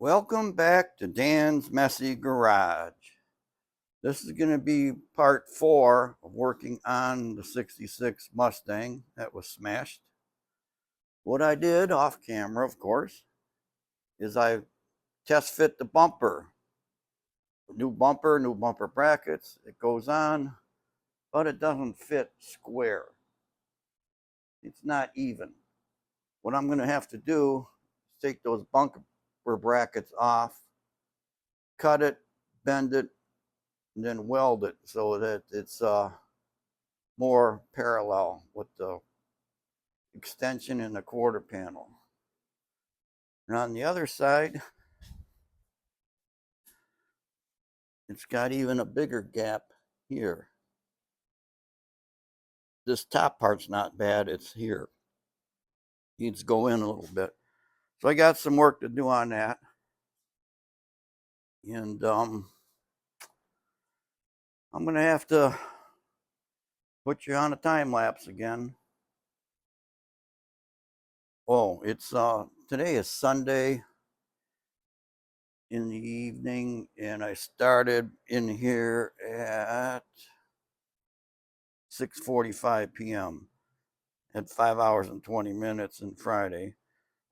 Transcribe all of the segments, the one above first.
Welcome back to Dan's Messy Garage. This is going to be part 4 of working on the 66 Mustang that was smashed. What I did off camera, of course, is I test fit the bumper. New bumper brackets. It goes on, but it doesn't fit square. It's not even. What I'm going to have to do is take those bumper brackets off, cut it, bend it, and then weld it so that it's more parallel with the extension in the quarter panel. And on the other side, it's got even a bigger gap here. This top part's not bad, it's here. Needs to go in a little bit. So I got some work to do on that. And I'm going to have to put you on a time lapse again. Oh, it's today is Sunday in the evening, and I started in here at 6:45 p.m. at 5 hours and 20 minutes on Friday.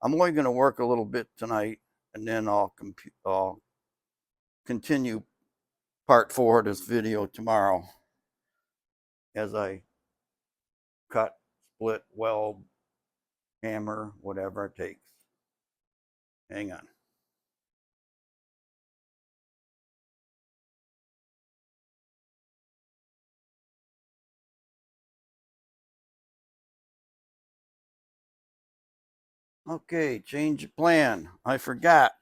I'm only going to work a little bit tonight, and then I'll continue part 4 of this video tomorrow as I cut, split, weld, hammer, whatever it takes. Hang on. Okay, change of plan. I forgot.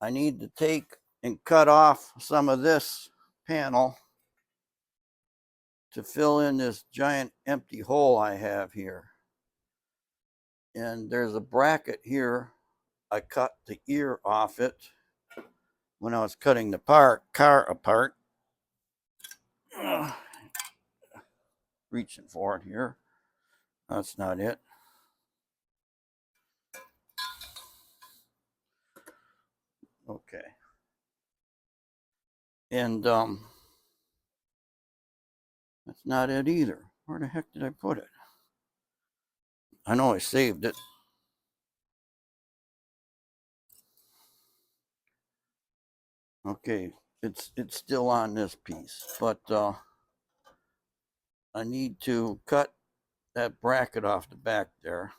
I need to take and cut off some of this panel to fill in this giant empty hole I have here. And there's a bracket here. I cut the ear off it when I was cutting the car apart. Reaching for it here. That's not it. Okay. And that's not it either. Where the heck did I put it? I know I saved it. Okay, it's still on this piece, but I need to cut that bracket off the back there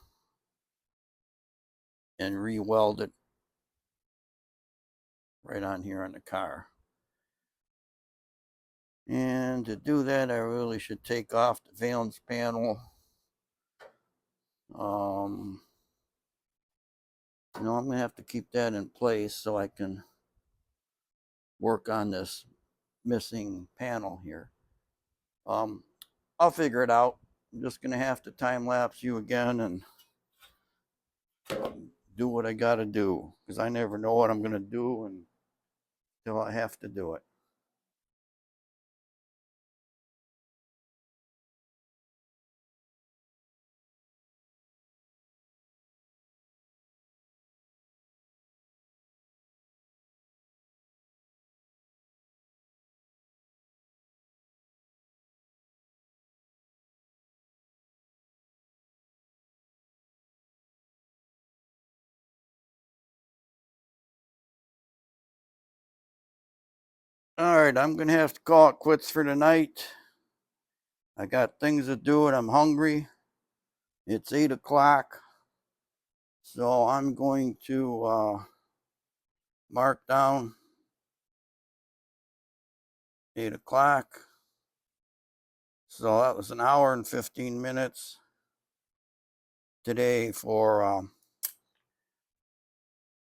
and re-weld it right on here on the car. And to do that, I really should take off the valence panel. I'm going to have to keep that in place so I can work on this missing panel here. I'll figure it out. I'm just going to have to time lapse you again and do what I got to do, because I never know what I'm going to do until I have to do it. All right, I'm going to have to call it quits for tonight. I got things to do and I'm hungry. It's 8 o'clock. So I'm going to mark down 8 o'clock. So that was an hour and 15 minutes today for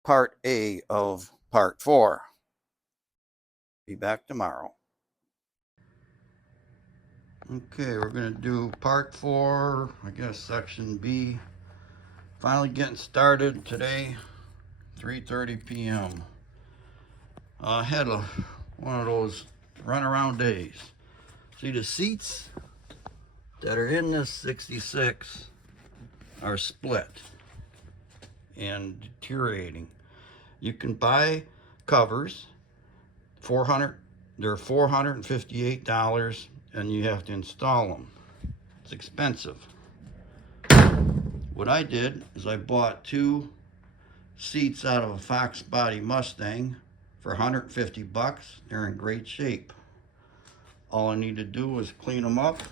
part A of part 4. Be back tomorrow. Okay, we're going to do part 4, I guess section B. Finally getting started today, 3:30 p.m. I had one of those runaround days. See, the seats that are in this 66 are split and deteriorating. You can buy covers, they're $458, and you have to install them. It's expensive. What I did is I bought 2 seats out of a Fox Body Mustang for 150 bucks. They're in great shape. All I need to do is clean them up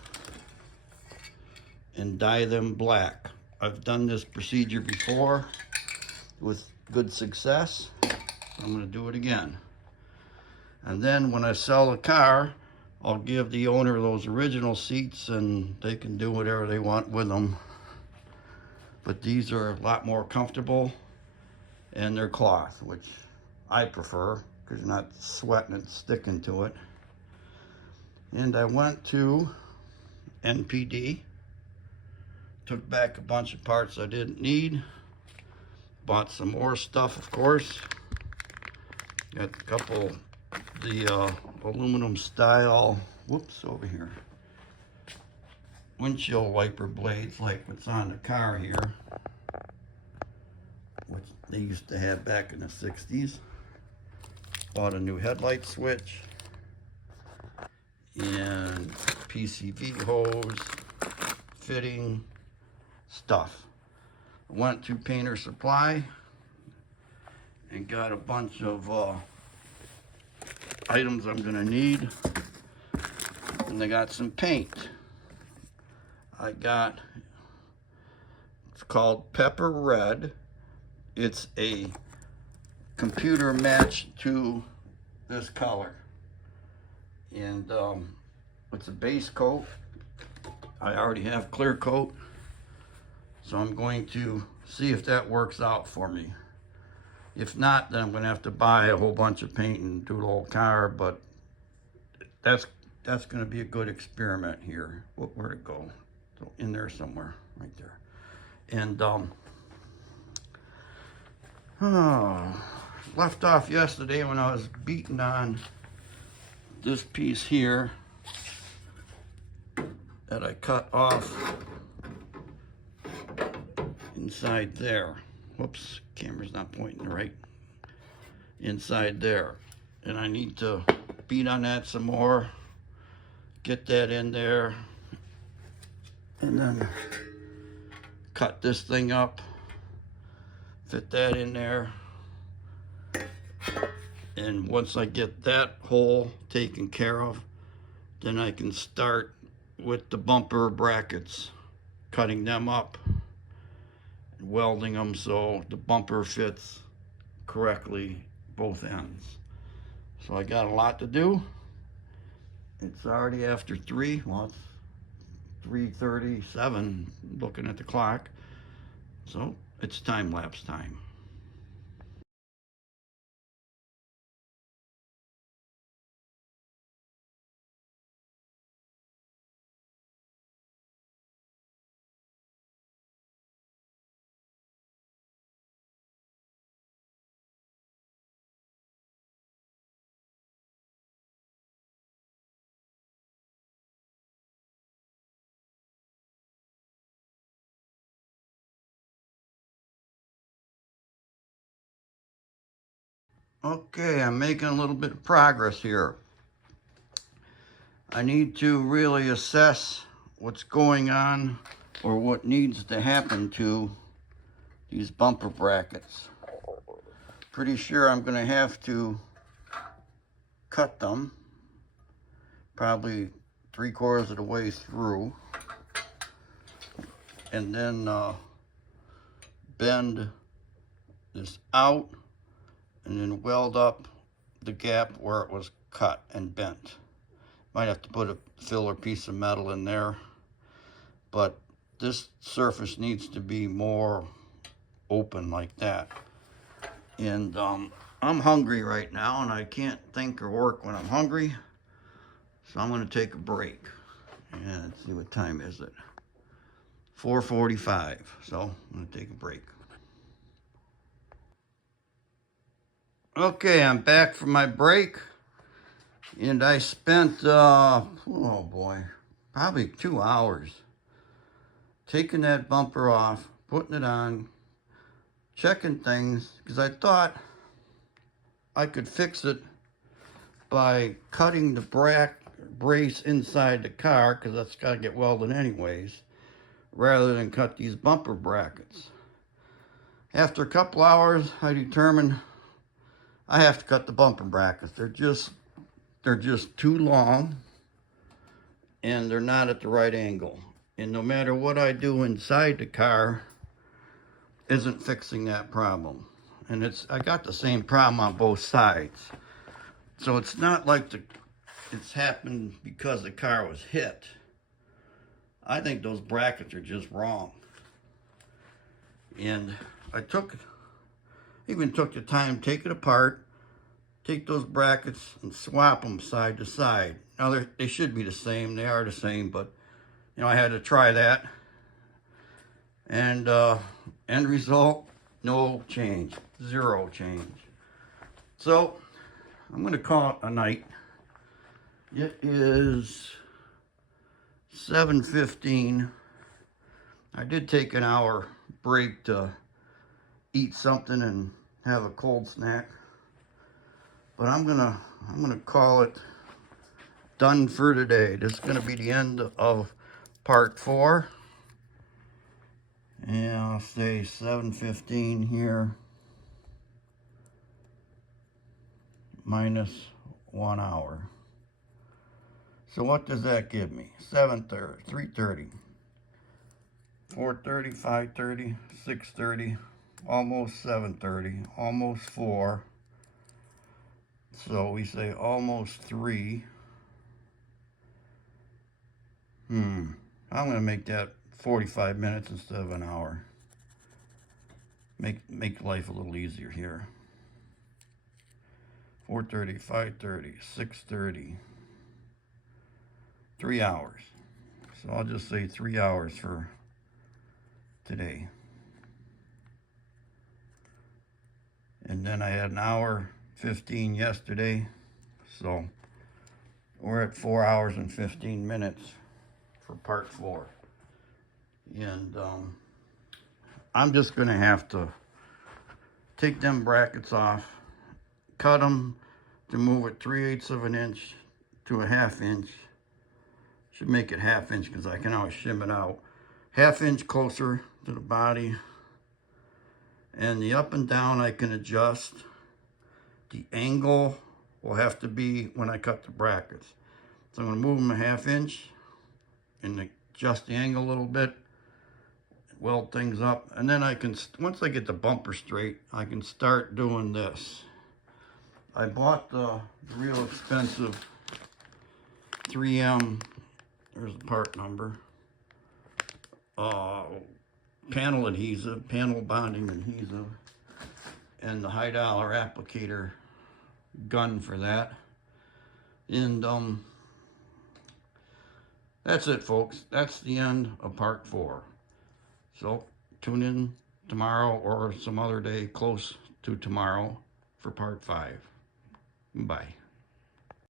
and dye them black. I've done this procedure before with good success. I'm going to do it again. And then when I sell the car, I'll give the owner those original seats and they can do whatever they want with them. But these are a lot more comfortable, and they're cloth, which I prefer because you're not sweating and sticking to it. And I went to NPD, took back a bunch of parts I didn't need, bought some more stuff, of course. Got a couple the aluminum style, whoops, over here, windshield wiper blades like what's on the car here, which they used to have back in the 60s. Bought a new headlight switch and PCV hose, fitting stuff. Went to Painter Supply and got a bunch of items I'm gonna need. And they got some paint. I got, it's called Pepper Red. It's a computer match to this color. And it's a base coat. I already have clear coat. So I'm going to see if that works out for me. If not, then I'm going to have to buy a whole bunch of paint and do the whole car, but that's going to be a good experiment here. Where'd it go? So in there somewhere, right there. And left off yesterday when I was beating on this piece here that I cut off inside there. Whoops, camera's not pointing right. Inside there. And I need to beat on that some more, get that in there, and then cut this thing up, fit that in there. And once I get that hole taken care of, then I can start with the bumper brackets, cutting them up and welding them so the bumper fits correctly both ends. So I got a lot to do. It's already after 3, well, it's 3:37 looking at the clock. So it's time-lapse time. Okay, I'm making a little bit of progress here. I need to really assess what's going on or what needs to happen to these bumper brackets. Pretty sure I'm going to have to cut them probably 3/4 of the way through, and then bend this out and then weld up the gap where it was cut and bent. Might have to put a filler piece of metal in there, but this surface needs to be more open like that. And I'm hungry right now, and I can't think or work when I'm hungry, so I'm going to take a break. And let's see, what time is it? 4:45, so I'm going to take a break. Okay, I'm back from my break, and I spent, oh boy, probably 2 hours taking that bumper off, putting it on, checking things, because I thought I could fix it by cutting the brace inside the car, because that's got to get welded anyways, rather than cut these bumper brackets. After a couple hours, I determined I have to cut the bumper brackets. They're just too long, and they're not at the right angle. And no matter what I do inside the car, isn't fixing that problem. And I got the same problem on both sides. So it's not like it's happened because the car was hit. I think those brackets are just wrong. And I even took the time to take it apart, take those brackets and swap them side to side. Now they should be the same, they are the same, but you know, I had to try that. And end result, no change, zero change. So I'm gonna call it a night. It is 7:15. I did take an hour break to eat something and have a cold snack. But I'm gonna call it done for today. This is gonna be the end of part 4. And I'll say 7:15 here minus 1 hour. So what does that give me? 7:30, 3:30, 4:30, 5:30, 6:30, almost 7:30, almost 4. So we say almost 3. I'm gonna make that 45 minutes instead of an hour. Make life a little easier here. 4:30, 5:30, 6:30. 3 hours. So I'll just say 3 hours for today. And then I had an hour 15 yesterday. So we're at 4 hours and 15 minutes for part 4. And I'm just gonna have to take them brackets off, cut them to move it 3/8 of an inch to a 1/2 inch. Should make it 1/2 inch because I can always shim it out. 1/2 inch closer to the body. And the up and down I can adjust. The angle will have to be when I cut the brackets. So I'm going to move them a 1/2 inch and adjust the angle a little bit, weld things up, and then I can, once I get the bumper straight, I can start doing this. I bought the real expensive 3M, there's the part number, panel adhesive, panel bonding adhesive, and the high dollar applicator gun for that. And that's it, folks. That's the end of part 4. So tune in tomorrow or some other day close to tomorrow for part 5. Bye.